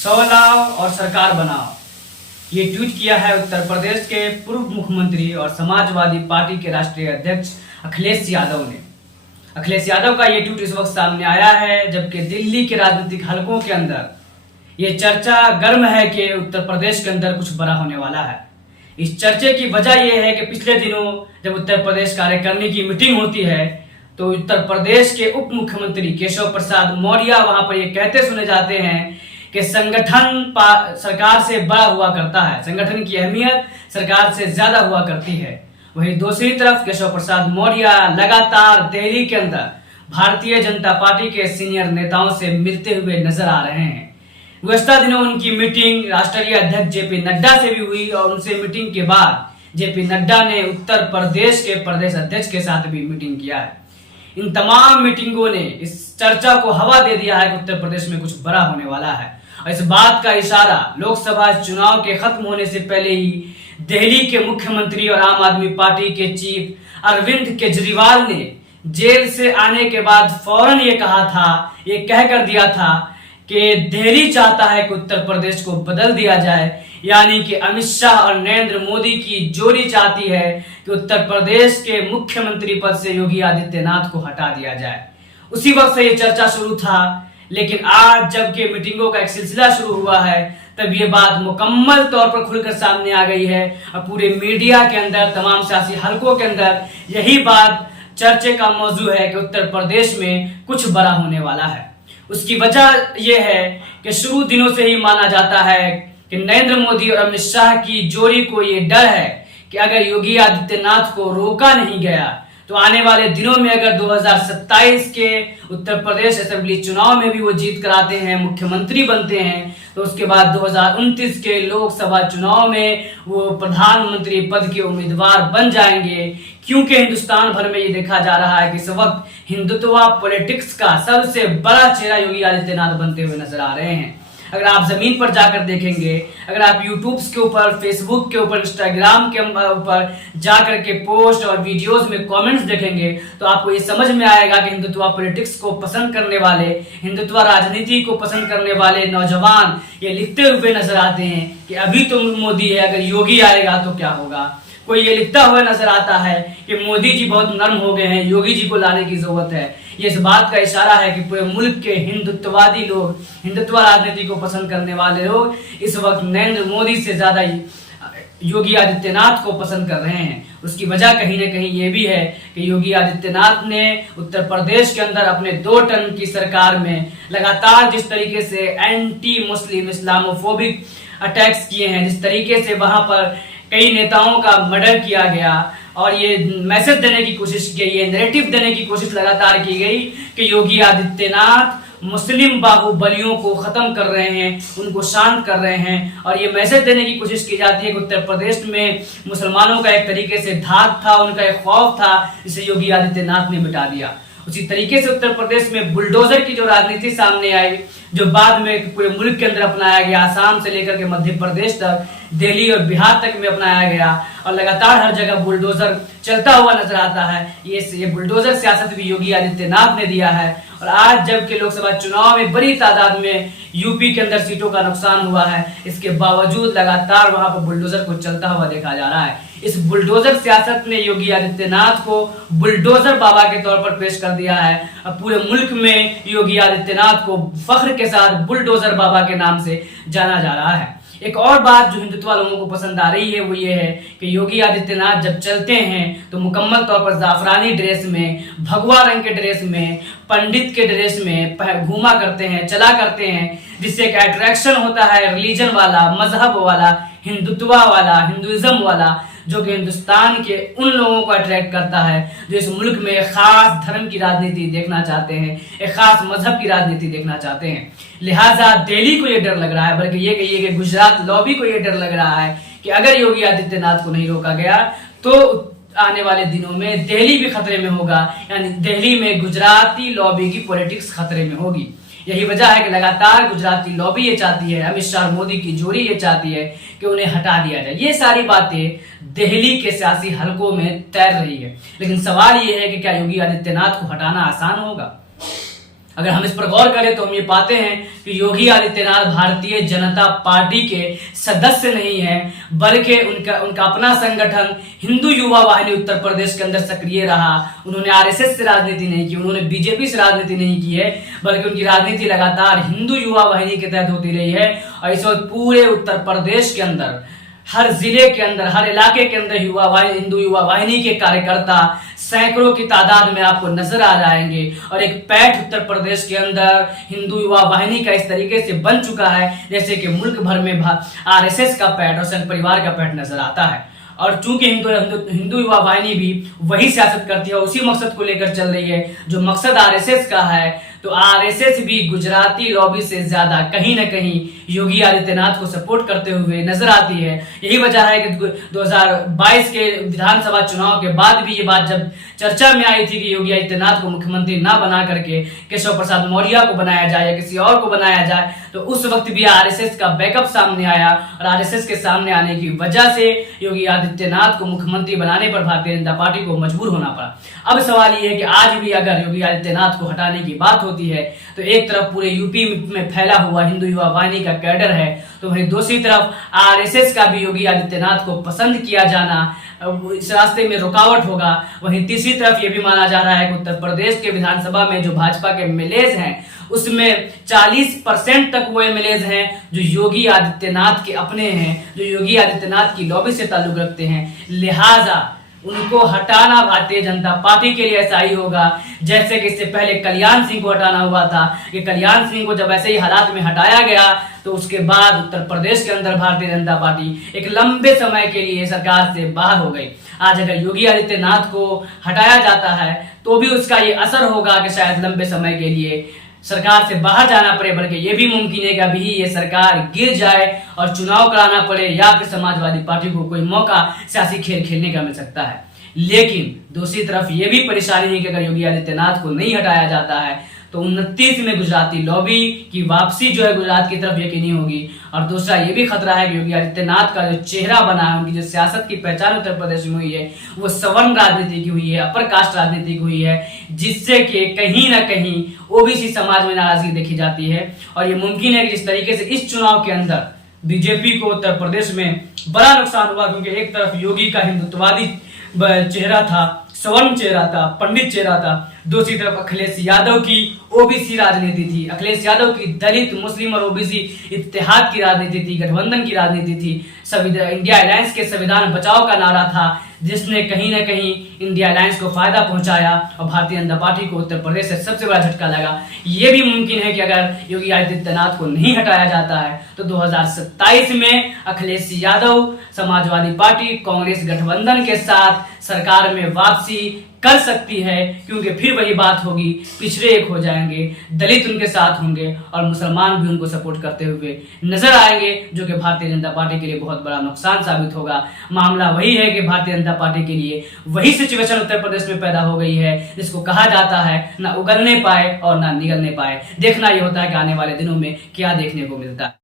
100 लाओ और सरकार बनाओ। ये ट्वीट किया है उत्तर प्रदेश के पूर्व मुख्यमंत्री और समाजवादी पार्टी के राष्ट्रीय अध्यक्ष अखिलेश यादव ने। अखिलेश यादव का ये ट्वीट इस वक्त सामने आया है जबकि दिल्ली के राजनीतिक हलकों के अंदर ये चर्चा गर्म है कि उत्तर प्रदेश के अंदर कुछ बड़ा होने वाला है। इस चर्चे की वजह यह है कि पिछले दिनों जब उत्तर प्रदेश कार्यकारिणी की मीटिंग होती है तो उत्तर प्रदेश के उप मुख्यमंत्री केशव प्रसाद मौर्य वहां पर ये कहते सुने जाते हैं कि संगठन सरकार से बड़ा हुआ करता है, संगठन की अहमियत सरकार से ज्यादा हुआ करती है। वहीं दूसरी तरफ केशव प्रसाद मौर्य लगातार दिल्ली के अंदर भारतीय जनता पार्टी के सीनियर नेताओं से मिलते हुए नजर आ रहे हैं। गुज़श्ता दिनों उनकी मीटिंग राष्ट्रीय अध्यक्ष जेपी नड्डा से भी हुई और उनसे मीटिंग के बाद जेपी नड्डा ने उत्तर प्रदेश के प्रदेश अध्यक्ष के साथ भी मीटिंग किया है। इन तमाम मीटिंगों ने इस चर्चा को हवा दे दिया है कि उत्तर प्रदेश में कुछ बड़ा होने वाला है और इस बात का इशारा लोकसभा चुनाव के खत्म होने से पहले ही दिल्ली के मुख्यमंत्री और आम आदमी पार्टी के चीफ अरविंद केजरीवाल ने जेल से आने के बाद फौरन ये कहा था, ये कहकर दिया था कि दिल्ली चाहता है कि उत्तर प्रदेश को बदल दिया जाए, यानी कि अमित शाह और नरेंद्र मोदी की जोड़ी चाहती है कि उत्तर प्रदेश के मुख्यमंत्री पद से योगी आदित्यनाथ को हटा दिया जाए। उसी वक्त से ये चर्चा शुरू था, लेकिन आज जबकि मीटिंगों का एक सिलसिला शुरू हुआ है तब ये बात मुकम्मल तौर पर खुलकर सामने आ गई है और पूरे मीडिया के अंदर, तमाम सियासी हलकों के अंदर यही बात चर्चे का मौजू है कि उत्तर प्रदेश में कुछ बड़ा होने वाला है। उसकी वजह यह है कि शुरू दिनों से ही माना जाता है कि नरेंद्र मोदी और अमित शाह की जोड़ी को ये डर है कि अगर योगी आदित्यनाथ को रोका नहीं गया तो आने वाले दिनों में अगर 2027 के उत्तर प्रदेश असेंबली चुनाव में भी वो जीत कर आते हैं, मुख्यमंत्री बनते हैं, तो उसके बाद 2029 के लोकसभा चुनाव में वो प्रधानमंत्री पद के उम्मीदवार बन जाएंगे। क्योंकि हिंदुस्तान भर में ये देखा जा रहा है कि इस वक्त हिंदुत्व पॉलिटिक्स का सबसे बड़ा चेहरा योगी आदित्यनाथ बनते हुए नजर आ रहे हैं। अगर आप जमीन पर जाकर देखेंगे, अगर आप यूट्यूब के ऊपर, फेसबुक के ऊपर, इंस्टाग्राम के ऊपर जाकर के पोस्ट और वीडियोस में कमेंट्स देखेंगे तो आपको ये समझ में आएगा कि हिंदुत्व पॉलिटिक्स को पसंद करने वाले, हिंदुत्व राजनीति को पसंद करने वाले नौजवान ये लिखते हुए नजर आते हैं कि अभी तो मोदी है, अगर योगी आएगा तो क्या होगा। कोई ये लिखता हुआ नजर आता है कि मोदी जी बहुत नर्म हो गए हैं, योगी जी को लाने की जरूरत है। ये इस बात का इशारा है कि पूरे मुल्क के हिंदुत्ववादी लोग, हिंदुत्व राजनीति को पसंद करने वाले लोग इस वक्त नरेंद्र मोदी से ज्यादा योगी आदित्यनाथ को पसंद कर रहे हैं। उसकी वजह कहीं ना कहीं ये भी है कि योगी आदित्यनाथ ने उत्तर प्रदेश के अंदर अपने 2 टर्म की सरकार में लगातार जिस तरीके से एंटी मुस्लिम इस्लामोफोबिक अटैक्स किए हैं, जिस तरीके से वहां पर कई नेताओं का मर्डर किया गया और ये मैसेज देने की कोशिश की गई, ये नैरेटिव देने की कोशिश लगातार की गई कि योगी आदित्यनाथ मुस्लिम बाहुबलियों को खत्म कर रहे हैं, उनको शांत कर रहे हैं और ये मैसेज देने की कोशिश की जाती है कि उत्तर प्रदेश में मुसलमानों का एक तरीके से धाक था, उनका एक खौफ था, जिसे योगी आदित्यनाथ ने मिटा दिया। उसी तरीके से उत्तर प्रदेश में बुलडोजर की जो राजनीति सामने आई, जो बाद में पूरे मुल्क के अंदर अपनाया गया, आसाम से लेकर के मध्य प्रदेश तक, दिल्ली और बिहार तक में अपनाया गया और लगातार हर जगह बुलडोजर चलता हुआ नजर आता है। ये बुलडोजर सियासत भी योगी आदित्यनाथ ने दिया है और आज जबकि लोकसभा चुनाव में बड़ी तादाद में यूपी के अंदर सीटों का नुकसान हुआ है, इसके बावजूद लगातार वहां पर बुलडोजर को चलता हुआ देखा जा रहा है। इस बुलडोजर सियासत ने योगी आदित्यनाथ को बुलडोजर बाबा के तौर पर पेश कर दिया है। अब पूरे मुल्क में योगी आदित्यनाथ को फख्र के साथ बुलडोजर बाबा के नाम से जाना जा रहा है। एक और बात जो हिंदुत्व लोगों को पसंद आ रही है वो ये है कि योगी आदित्यनाथ जब चलते हैं तो मुकम्मल तौर पर जाफरानी ड्रेस में, भगवा रंग के ड्रेस में, पंडित के ड्रेस में घूमा करते हैं, चला करते हैं, जिससे एक अट्रैक्शन होता है रिलीजन वाला, मजहब वाला, हिंदुत्व वाला, हिंदुइज्म वाला, जो कि हिंदुस्तान के उन लोगों को अट्रैक्ट करता है जो इस मुल्क में एक खास धर्म की राजनीति देखना चाहते हैं, एक खास मजहब की राजनीति देखना चाहते हैं। लिहाजा दिल्ली को ये डर लग रहा है, बल्कि ये कहिए कि गुजरात लॉबी को ये डर लग रहा है कि अगर योगी आदित्यनाथ को नहीं रोका गया तो आने वाले दिनों में दिल्ली भी खतरे में होगा, यानी दिल्ली में गुजराती लॉबी की पॉलिटिक्स खतरे में होगी। यही वजह है कि लगातार गुजराती लॉबी ये चाहती है, अमित शाह मोदी की जोड़ी ये चाहती है कि उन्हें हटा दिया जाए। ये सारी बातें दिल्ली के सियासी हलकों में तैर रही है, लेकिन सवाल ये है कि क्या योगी आदित्यनाथ को हटाना आसान होगा? अगर हम इस पर गौर करें तो हम ये पाते हैं कि योगी आदित्यनाथ भारतीय जनता पार्टी के सदस्य नहीं है, बल्कि उनका अपना संगठन हिंदू युवा वाहिनी उत्तर प्रदेश के अंदर सक्रिय रहा। उन्होंने आरएसएस से राजनीति नहीं की, उन्होंने बीजेपी से राजनीति नहीं की है, बल्कि उनकी राजनीति लगातार हिंदू युवा वाहिनी के तहत होती रही है। और इस वक्त पूरे उत्तर प्रदेश के अंदर, हर जिले के अंदर, हर इलाके के अंदर हिंदू युवा वाहिनी के कार्यकर्ता सैकड़ों की तादाद में आपको नजर आ जाएंगे। और एक पैठ उत्तर प्रदेश के अंदर हिंदू युवा वाहिनी का इस तरीके से बन चुका है जैसे कि मुल्क भर में आरएसएस का पैठ और संघ परिवार का पैठ नजर आता है। और चूंकि हिंदू युवा वाहिनी भी वही सियासत करती है, उसी मकसद को लेकर चल रही है जो मकसद आरएसएस का है, तो आरएसएस भी गुजराती लॉबी से ज्यादा कहीं ना कहीं योगी आदित्यनाथ को सपोर्ट करते हुए नजर आती है। यही वजह है कि 2022 के विधानसभा चुनाव के बाद भी ये बात जब चर्चा में आई थी कि योगी आदित्यनाथ को मुख्यमंत्री ना बना करके केशव प्रसाद मौर्य को बनाया जाए या किसी और को बनाया जाए, तो उस वक्त भी आरएसएस का बैकअप सामने आया। और आरएसएस के सामने आने की वजह से योगी आदित्यनाथ को मुख्यमंत्री बनाने पर भारतीय जनता पार्टी को मजबूर होना पड़ा। अब सवाल ये है कि आज भी अगर योगी आदित्यनाथ को हटाने की बात होती है तो एक तरफ पूरे यूपी में फैला हुआ हिंदू युवा वाहिनी का कैडर है, तो वहीं दूसरी तरफ आरएसएस का भी योगी आदित्यनाथ को पसंद किया जाना इस रास्ते में रुकावट होगा। वहीं तीसरी तरफ यह भी माना जा रहा है कि उत्तर प्रदेश के विधानसभा में जो भाजपा के एमएलएज हैं उसमें 40% तक वो एमएलएज हैं जो योगी आदित्यनाथ के अपने हैं, जो योगी आदित्यनाथ की लॉबी से ताल्लुक रखते हैं। लिहाजा उनको हटाना भारतीय जनता पार्टी के लिए ऐसा ही होगा जैसे कि इससे पहले कल्याण सिंह को हटाना हुआ था। कि कल्याण सिंह को जब ऐसे ही हालात में हटाया गया तो उसके बाद उत्तर प्रदेश के अंदर भारतीय जनता पार्टी एक लंबे समय के लिए सरकार से बाहर हो गई। आज अगर योगी आदित्यनाथ को हटाया जाता है तो भी उसका ये असर होगा कि शायद लंबे समय के लिए सरकार से बाहर जाना पड़े, बल्कि ये भी मुमकिन है कि अभी ये सरकार गिर जाए और चुनाव कराना पड़े या फिर समाजवादी पार्टी को कोई मौका सियासी खेल खेलने का मिल सकता है। लेकिन दूसरी तरफ ये भी परेशानी है कि अगर योगी आदित्यनाथ को नहीं हटाया जाता है तो 29 में गुजराती लॉबी की वापसी जो है गुजरात की तरफ यकीनी होगी। और दूसरा ये भी खतरा है कि योगी आदित्यनाथ का जो चेहरा बना है, उनकी जो सियासत की पहचान उत्तर प्रदेश में हुई है वो सवर्ण राजनीति की हुई है, अपर कास्ट राजनीति की हुई है, जिससे कि कहीं ना कहीं ओबीसी समाज में नाराजगी देखी जाती है। और ये मुमकिन है कि जिस तरीके से इस चुनाव के अंदर बीजेपी को उत्तर प्रदेश में बड़ा नुकसान हुआ, क्योंकि एक तरफ योगी का हिंदुत्ववादी चेहरा था, सवर्ण चेहरा था, पंडित चेहरा था, दूसरी तरफ अखिलेश यादव की ओबीसी राजनीति थी, अखिलेश यादव की दलित मुस्लिम और ओबीसी इत्तेहाद की राजनीति थी, गठबंधन की राजनीति थी, इंडिया अलायंस के संविधान बचाओ का नारा था, जिसने कहीं ना कहीं इंडिया अलायंस को फायदा पहुंचाया और भारतीय जनता पार्टी को उत्तर प्रदेश से सबसे बड़ा झटका लगा। ये भी मुमकिन है कि अगर योगी आदित्यनाथ को नहीं हटाया जाता है तो 2027 में अखिलेश यादव समाजवादी पार्टी कांग्रेस गठबंधन के साथ सरकार में वापसी कर सकती है, क्योंकि फिर वही बात होगी, पिछड़े एक हो जाएंगे, दलित उनके साथ होंगे और मुसलमान भी उनको सपोर्ट करते हुए नजर आएंगे, जो कि भारतीय जनता पार्टी के लिए बहुत बड़ा नुकसान साबित होगा। मामला वही है कि भारतीय जनता पार्टी के लिए वही सिचुएशन उत्तर प्रदेश में पैदा हो गई है जिसको कहा जाता है ना उगलने पाए और ना निगलने पाए। देखना यह होता है कि आने वाले दिनों में क्या देखने को मिलता है।